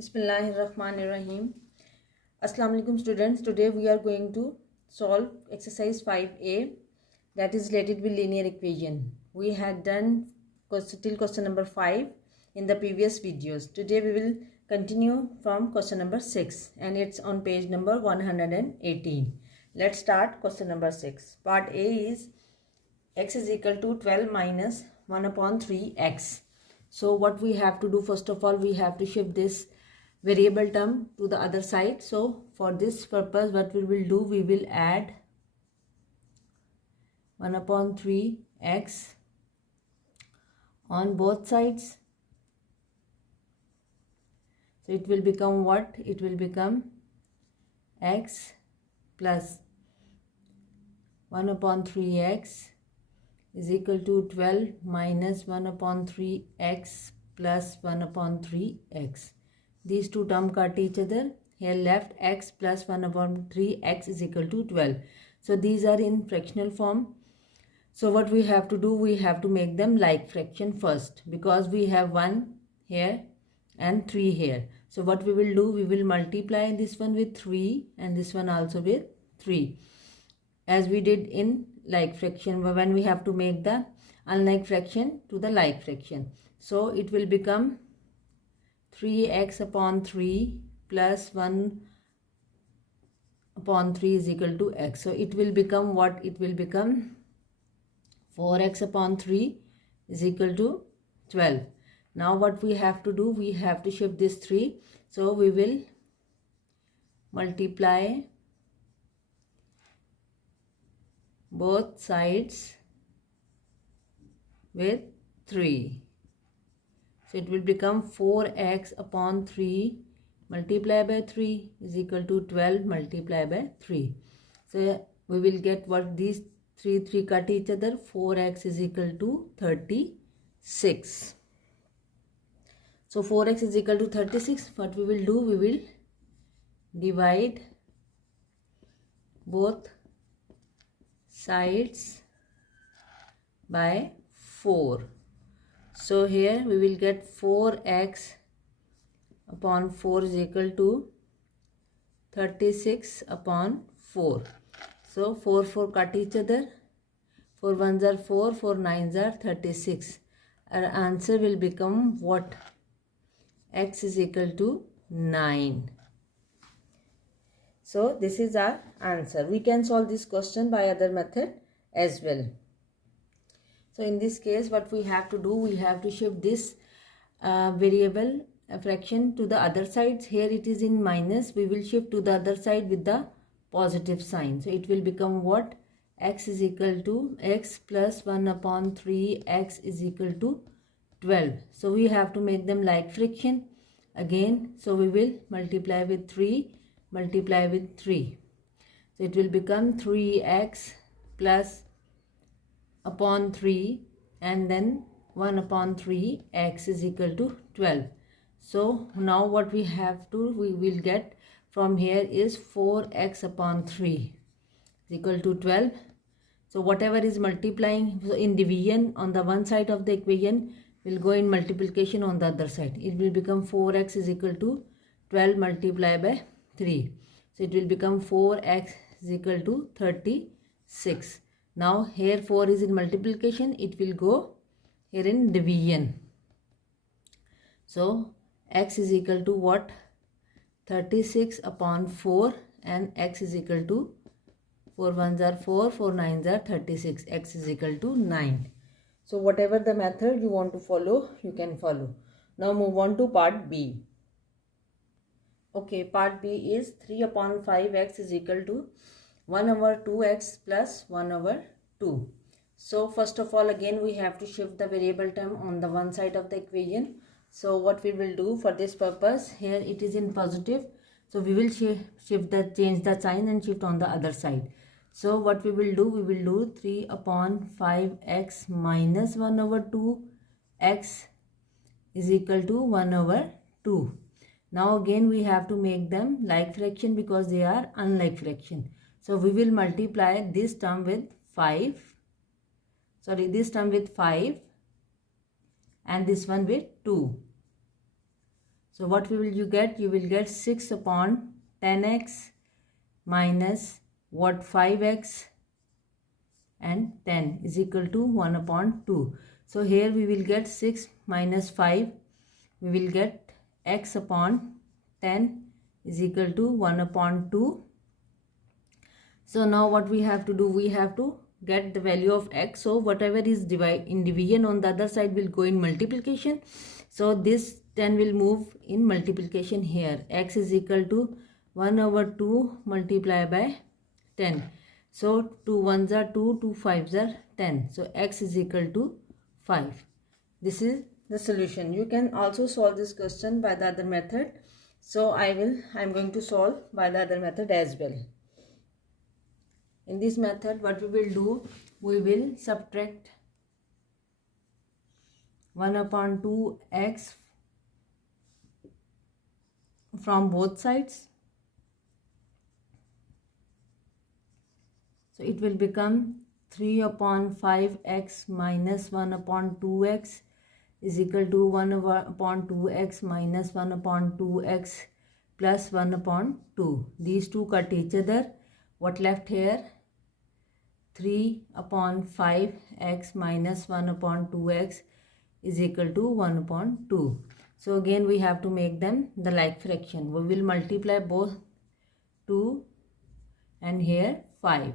Bismillahirrahmanirrahim. Assalamu alaikum students. Today we are going to solve exercise 5a, that is related with linear equation. We had done till question number 5 in the previous videos. Today we will continue from question number 6 and it's on page number 118. Let's start question number 6. Part A is x is equal to 12 minus 1 upon 3x. So what we have to do, first of all, we have to shift this variable term to the other side. So for this purpose, what we will do, we will add 1 upon 3x on both sides. So it will become what? It will become x plus 1 upon 3x is equal to 12 minus 1 upon 3x plus 1 upon 3x. These two terms cut each other. Here left, x plus 1 upon 3x is equal to 12. So these are in fractional form. So what we have to do, we have to make them like fraction first, because we have 1 here and 3 here. So what we will do, we will multiply this one with 3 and this one also with 3, as we did in like fraction when we have to make the unlike fraction to the like fraction. So it will become 3x upon 3 plus 1 upon 3 is equal to x. So it will become what? It will become 4x upon 3 is equal to 12. Now what we have to do, we have to shift this 3. So we will multiply both sides with 3. So it will become 4x upon 3 multiplied by 3 is equal to 12 multiplied by 3. So we will get what? These 3 cut each other. 4x is equal to 36. So 4x is equal to 36. What we will do, we will divide both sides by 4. So here we will get 4x upon 4 is equal to 36 upon 4. So 4 cut each other. 4 1s are 4, 4 9s are 36. Our answer will become what? X is equal to 9. So this is our answer. We can solve this question by other method as well. So in this case, what we have to do, we have to shift this variable fraction to the other sides. Here it is in minus. We will shift to the other side with the positive sign. So it will become what? X is equal to x plus 1 upon 3x is equal to 12. So we have to make them like fraction again. So we will multiply with 3, multiply with 3. So it will become 3x plus upon 3 and then 1 upon 3 x is equal to 12. So now what we have to, we will get from here is 4x upon 3 is equal to 12. So whatever is multiplying, so in division on the one side of the equation will go in multiplication on the other side. It will become 4x is equal to 12 multiplied by 3. So it will become 4x is equal to 36. Now here 4 is in multiplication, it will go here in division. So x is equal to what? 36 upon 4 and x is equal to 4 1s are 4, 4 9s are 36. X is equal to 9. So whatever the method you want to follow, you can follow. Now move on to part B. Okay, part B is 3 upon 5x is equal to 1 over 2x plus 1 over 2. So first of all, again we have to shift the variable term on the one side of the equation. So what we will do for this purpose, here it is in positive. So we will change the sign and shift on the other side. So what we will do, we will do 3 upon 5x minus 1 over 2x is equal to 1 over 2. Now again we have to make them like fraction because they are unlike fraction. So we will multiply this term with 5 and this one with 2. So what will you get? You will get 6 upon 10x minus what, 5x and 10 is equal to 1 upon 2. So here we will get 6 minus 5. We will get x upon 10 is equal to 1 upon 2. So now what we have to do? We have to get the value of x. So whatever is in division on the other side will go in multiplication. So this 10 will move in multiplication here. X is equal to 1 over 2 multiplied by 10. So 2 1s are 2, 2 5s are 10. So x is equal to 5. This is the solution. You can also solve this question by the other method. So I'm going to solve by the other method as well. In this method, what we will do? We will subtract 1 upon 2x from both sides. So it will become 3 upon 5x minus 1 upon 2x is equal to 1 upon 2x minus 1 upon 2x plus 1 upon 2. These two cut each other. What left here? 3 upon 5x minus 1 upon 2x is equal to 1 upon 2. So again we have to make them the like fraction. We will multiply both 2 and here 5.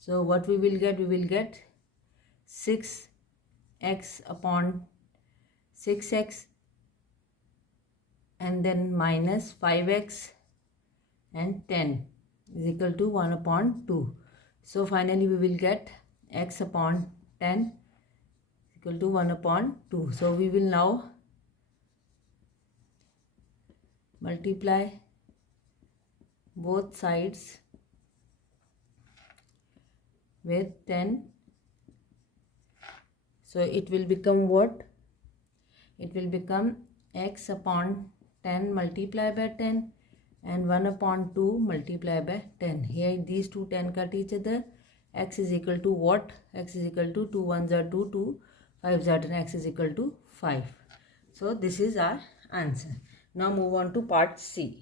So what we will get? We will get 6x upon 6x and then minus 5x and 10 is equal to 1 upon 2. So finally we will get x upon 10 equal to 1 upon 2. So we will now multiply both sides with 10. So it will become what? It will become x upon 10 multiplied by 10 and 1 upon 2 multiplied by 10. Here these two 10 cut each other. X is equal to what? X is equal to 2 1s are 2, 2 5s are 10. X is equal to 5. So this is our answer. Now move on to part C.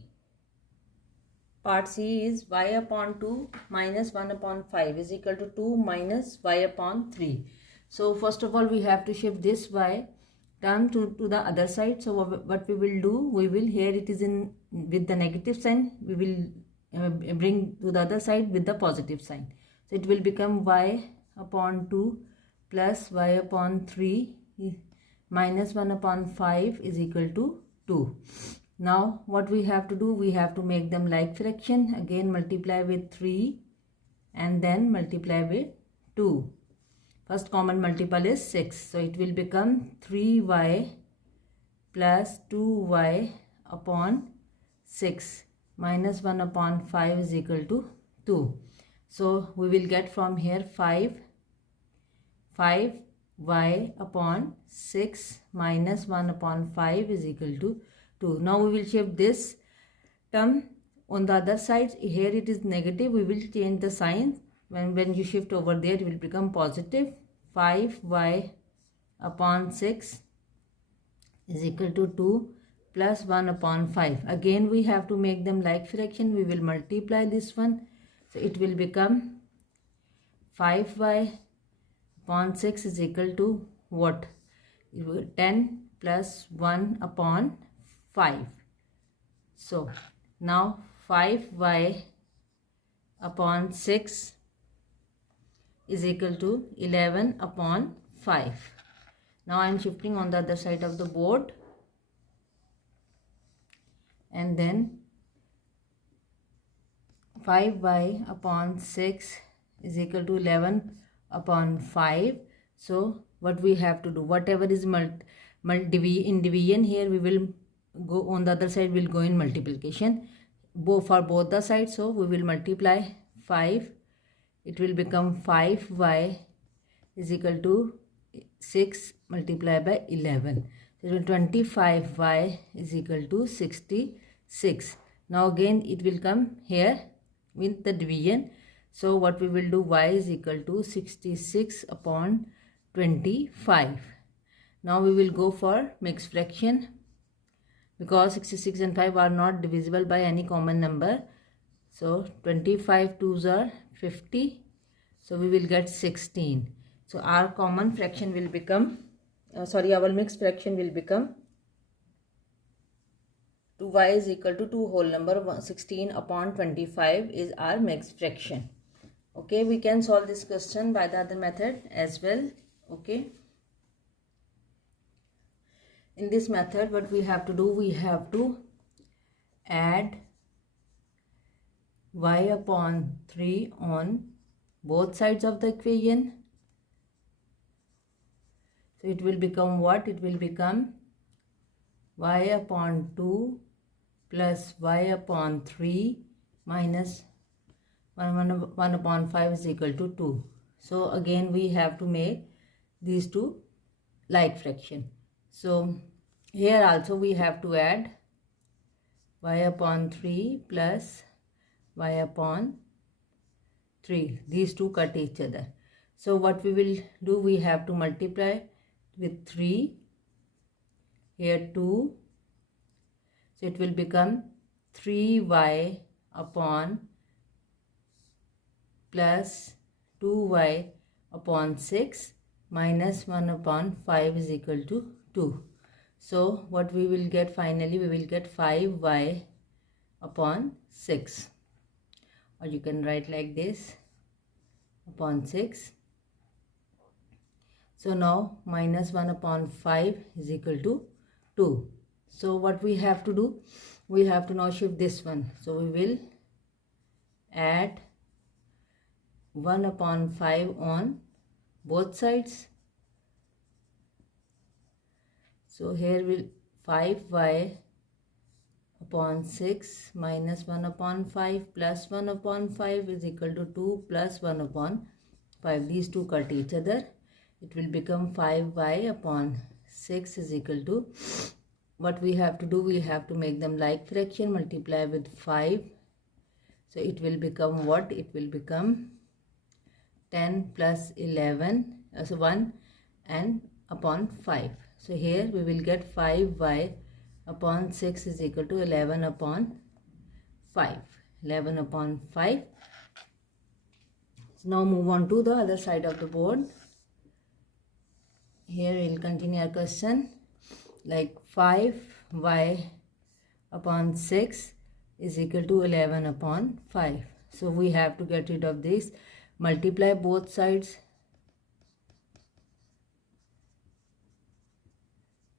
Part C is y upon 2 minus 1 upon 5 is equal to 2 minus y upon 3. So first of all we have to shift this y term to the other side. So what we will do? We will, here it is in with the negative sign, we will bring to the other side with the positive sign. So it will become y upon 2 plus y upon 3 minus 1 upon 5 is equal to 2. Now what we have to do? We have to make them like fraction. Again multiply with 3 and then multiply with 2. First common multiple is 6. So it will become 3y plus 2y upon 6 minus 1 upon 5 is equal to 2. So we will get from here 5y upon 6 minus 1 upon 5 is equal to 2. Now we will shift this term on the other side. Here it is negative. We will change the sign. When you shift over there, it will become positive. 5y upon 6 is equal to 2 plus 1 upon 5. Again we have to make them like fraction. We will multiply this one. So it will become 5y upon 6 is equal to what? 10 plus 1 upon 5. So now 5y upon 6 is equal to 11 upon 5. Now I am shifting on the other side of the board, and then 5y upon 6 is equal to 11 upon 5. So what we have to do? Whatever is in division, here we will go on the other side, will go in multiplication for both the sides. So we will multiply 5. It will become 5y is equal to 6 multiplied by 11. So 25y is equal to 66. Now again it will come here with the division. So what we will do? Y is equal to 66 upon 25. Now we will go for mixed fraction. because 66 and 5 are not divisible by any common number. So 25 twos are 50. So we will get 16. So our common fraction will become, our mixed fraction will become 2y is equal to 2 whole number 16 upon 25 is our mixed fraction. Okay, we can solve this question by the other method as well. Okay. In this method, what we have to do, we have to add y upon 3 on both sides of the equation. So it will become what? It will become y upon 2 plus y upon 3 minus 1 upon 5 is equal to 2. So again we have to make these two like fraction. So here also we have to add y upon 3 plus y upon 3. These two cut each other. So what we will do, we have to multiply with 3. Here 2. So it will become 3y upon plus 2y upon 6 minus 1 upon 5 is equal to 2. So what we will get finally, we will get 5y upon 6. Or you can write like this, upon 6. So now minus 1 upon 5 is equal to 2. So what we have to do, we have to now shift this one. So we will add 1 upon 5 on both sides. So here will 5y upon 6 minus 1 upon 5 plus 1 upon 5 is equal to 2 plus 1 upon 5. These two cut each other. It will become 5y upon 6 is equal to, what we have to do, we have to make them like fraction, multiply with 5. So it will become what? It will become 10 plus 11 as 1 and upon 5. So here we will get 5y upon 6 is equal to 11 upon 5. 11 upon 5. So now move on to the other side of the board. Here we will continue our question, like 5y upon 6 is equal to 11 upon 5. So we have to get rid of this. Multiply both sides.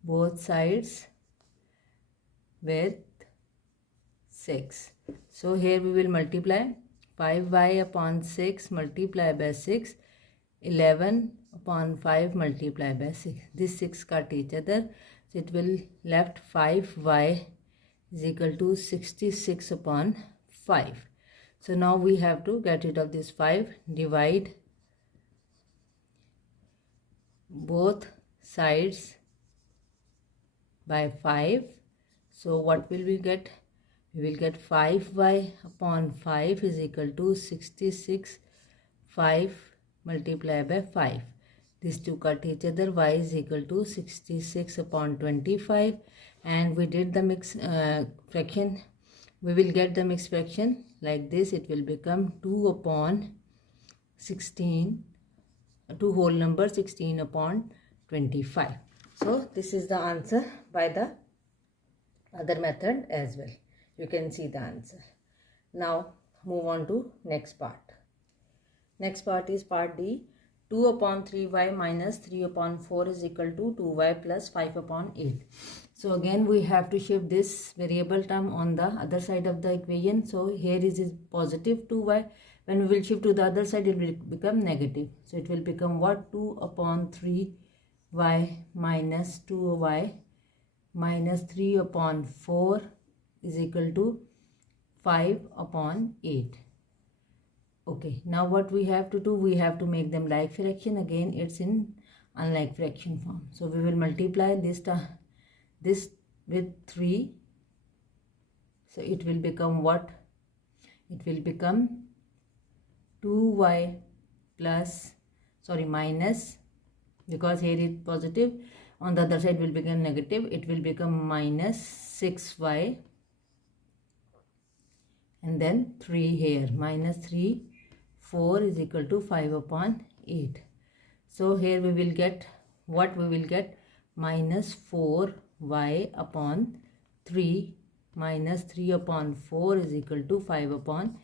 Both sides with 6. So here we will multiply 5y upon 6 multiply by 6, 11 upon 5 multiply by 6. This 6 cut each other. So it will left 5y is equal to 66 upon 5. So now we have to get rid of this 5. Divide both sides by 5. So what will we get? We will get 5y upon 5 is equal to 66, 5 multiplied by 5. These two cut each other. Y is equal to 66 upon 25. And we did the mixed fraction. We will get the mixed fraction like this. It will become 2 upon 16, 2 whole number 16 upon 25. So this is the answer by the other method as well. You can see the answer. Now move on to next part. Next part is part D. 2 upon 3y minus 3 upon 4 is equal to 2y plus 5 upon 8. So again we have to shift this variable term on the other side of the equation. So here is positive 2y. When we will shift to the other side, it will become negative. So it will become what? 2 upon 3y minus 2y minus 3 upon 4 is equal to 5 upon 8. Okay, now what we have to do, we have to make them like fraction. Again, it's in unlike fraction form. So we will multiply this with 3. So it will become what? It will become 2y plus, minus, because here is positive, on the other side will become negative. It will become minus 6y, and then 3 here, minus 3, 4 is equal to 5 upon 8. So here we will get, what we will get, minus 4y upon 3 minus 3 upon 4 is equal to 5 upon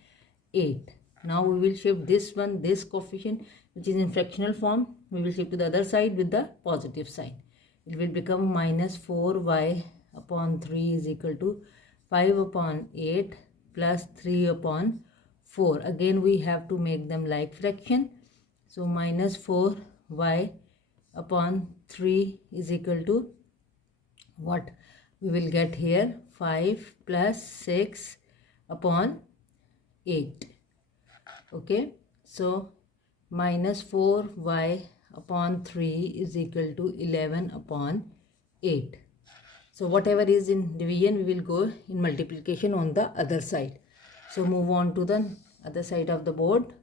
8. Now we will shift this one, this coefficient which is in fractional form, we will shift to the other side with the positive sign. It will become minus 4y upon 3 is equal to 5 upon 8 plus 3 upon 4. Again we have to make them like fraction. So minus 4y upon 3 is equal to what we will get here, 5 plus 6 upon 8. Okay, so minus 4y upon 3 is equal to 11 upon 8. So whatever is in division, we will go in multiplication on the other side. So move on to the other side of the board.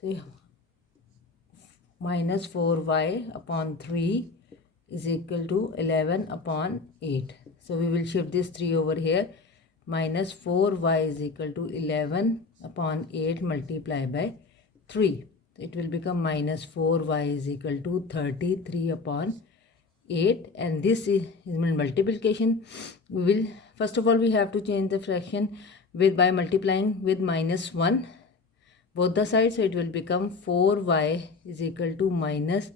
So minus 4y upon 3 is equal to 11 upon 8. So we will shift this 3 over here. Minus 4y is equal to 11 upon 8 multiplied by 3. It will become minus 4y is equal to 33 upon 8, and this is multiplication. We will, first of all, we have to change the fraction with by multiplying with minus 1 both the sides. So it will become 4y is equal to minus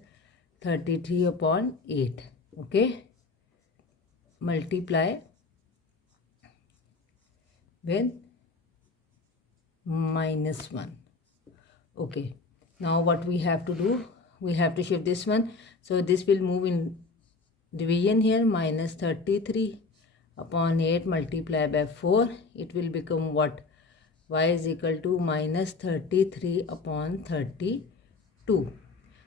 33 upon 8. Okay, multiply with minus 1. Okay, now what we have to do, we have to shift this one. So this will move in division here, minus 33 upon 8 multiplied by 4. It will become what? Y is equal to minus 33 upon 32.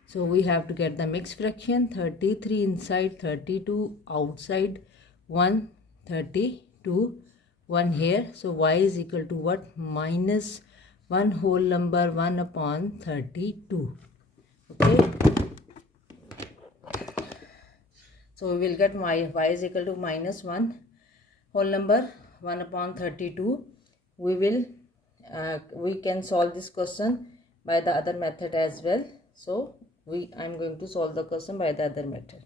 So we have to get the mixed fraction, 33 inside, 32 outside, 1, 32, 1 here. So y is equal to what? Minus 1 whole number 1 upon 32. Okay. So we will get y is equal to minus 1 whole number 1 upon 32. We can solve this question by the other method as well. So I am going to solve the question by the other method.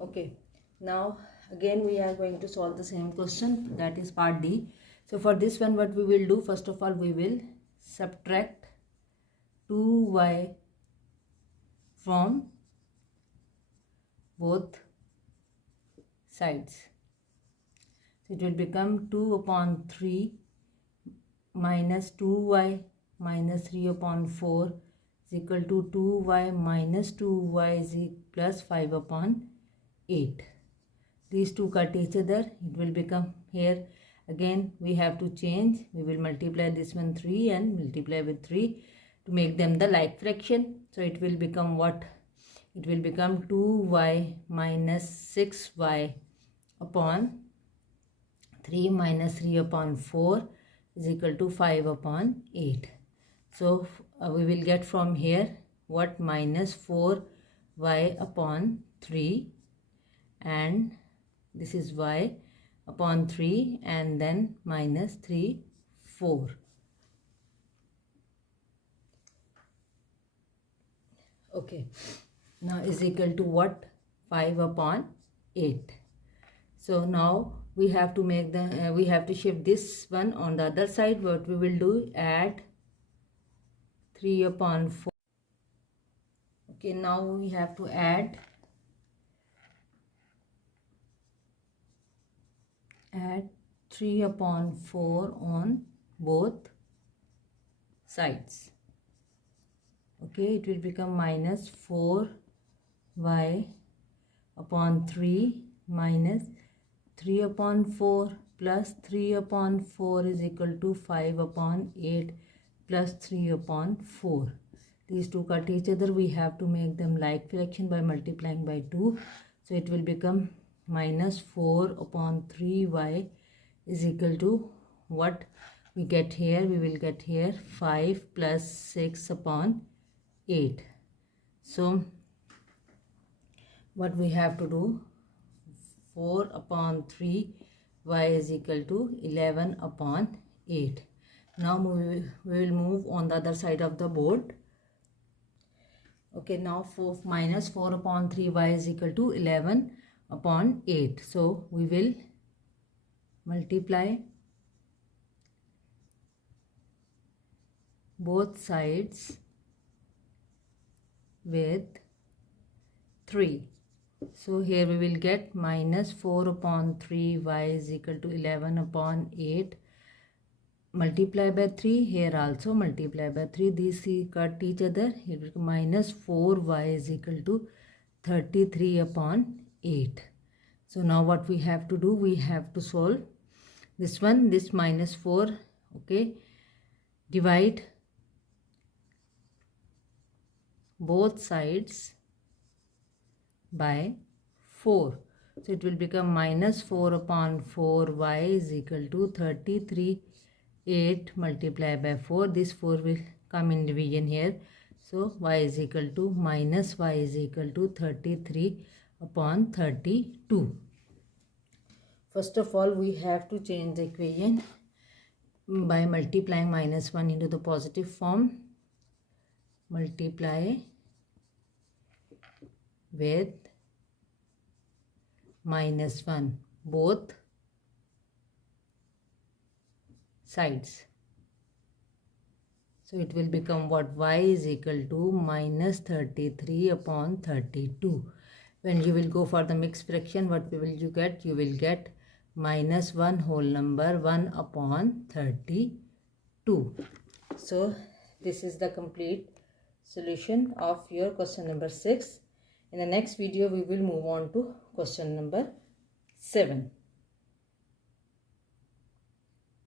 Okay, now again we are going to solve the same question, that is part D. So for this one, what we will do, first of all we will subtract 2y from both sides. So it will become 2 upon 3 minus 2y minus 3 upon 4 is equal to 2y minus 2y is plus 5 upon 8. These two cut each other. It will become here, again we have to change. We will multiply this one 3 and multiply with 3 to make them the like fraction. So it will become what? It will become 2y minus 6y upon 3 minus 3 upon 4 is equal to 5 upon 8. So we will get from here what? Minus 4y upon 3, and this is y upon 3, and then minus 3, 4. Okay, now is equal to what? 5 upon 8. So now we have to make the we have to shift this one on the other side. What we will do, add 3 upon 4. Okay, now we have to add 3 upon 4 on both sides. Okay, it will become minus 4y upon 3 minus 3 upon 4 plus 3 upon 4 is equal to 5 upon 8 plus 3 upon 4. These two cut each other. We have to make them like fraction by multiplying by 2. So it will become minus 4 upon 3y is equal to what we get here? We will get here 5 plus 6 upon 8. So what we have to do, 4 upon 3 y is equal to 11 upon 8. Now we will move on the other side of the board. Okay, now minus 4 upon 3 y is equal to 11 upon 8. So we will multiply both sides with 3. So here we will get minus 4 upon 3 y is equal to 11 upon 8. Multiply by 3, here also multiply by 3, these cut each other, it will be minus 4y is equal to 33 upon 8. So now what we have to do, we have to solve this one, this minus 4, okay, divide both sides by 4. So it will become minus 4 upon 4y is equal to 33. 8 multiplied by 4, this 4 will come in division here. So y is equal to minus y is equal to 33 upon 32. First of all, we have to change the equation by multiplying minus 1 into the positive form. Multiply with minus 1 both sides. So it will become what, y is equal to minus 33 upon 32. When you will go for the mixed fraction, what will you get? You will get minus 1 whole number 1 upon 32. So this is the complete solution of your question number 6. In the next video we will move on to question number 7.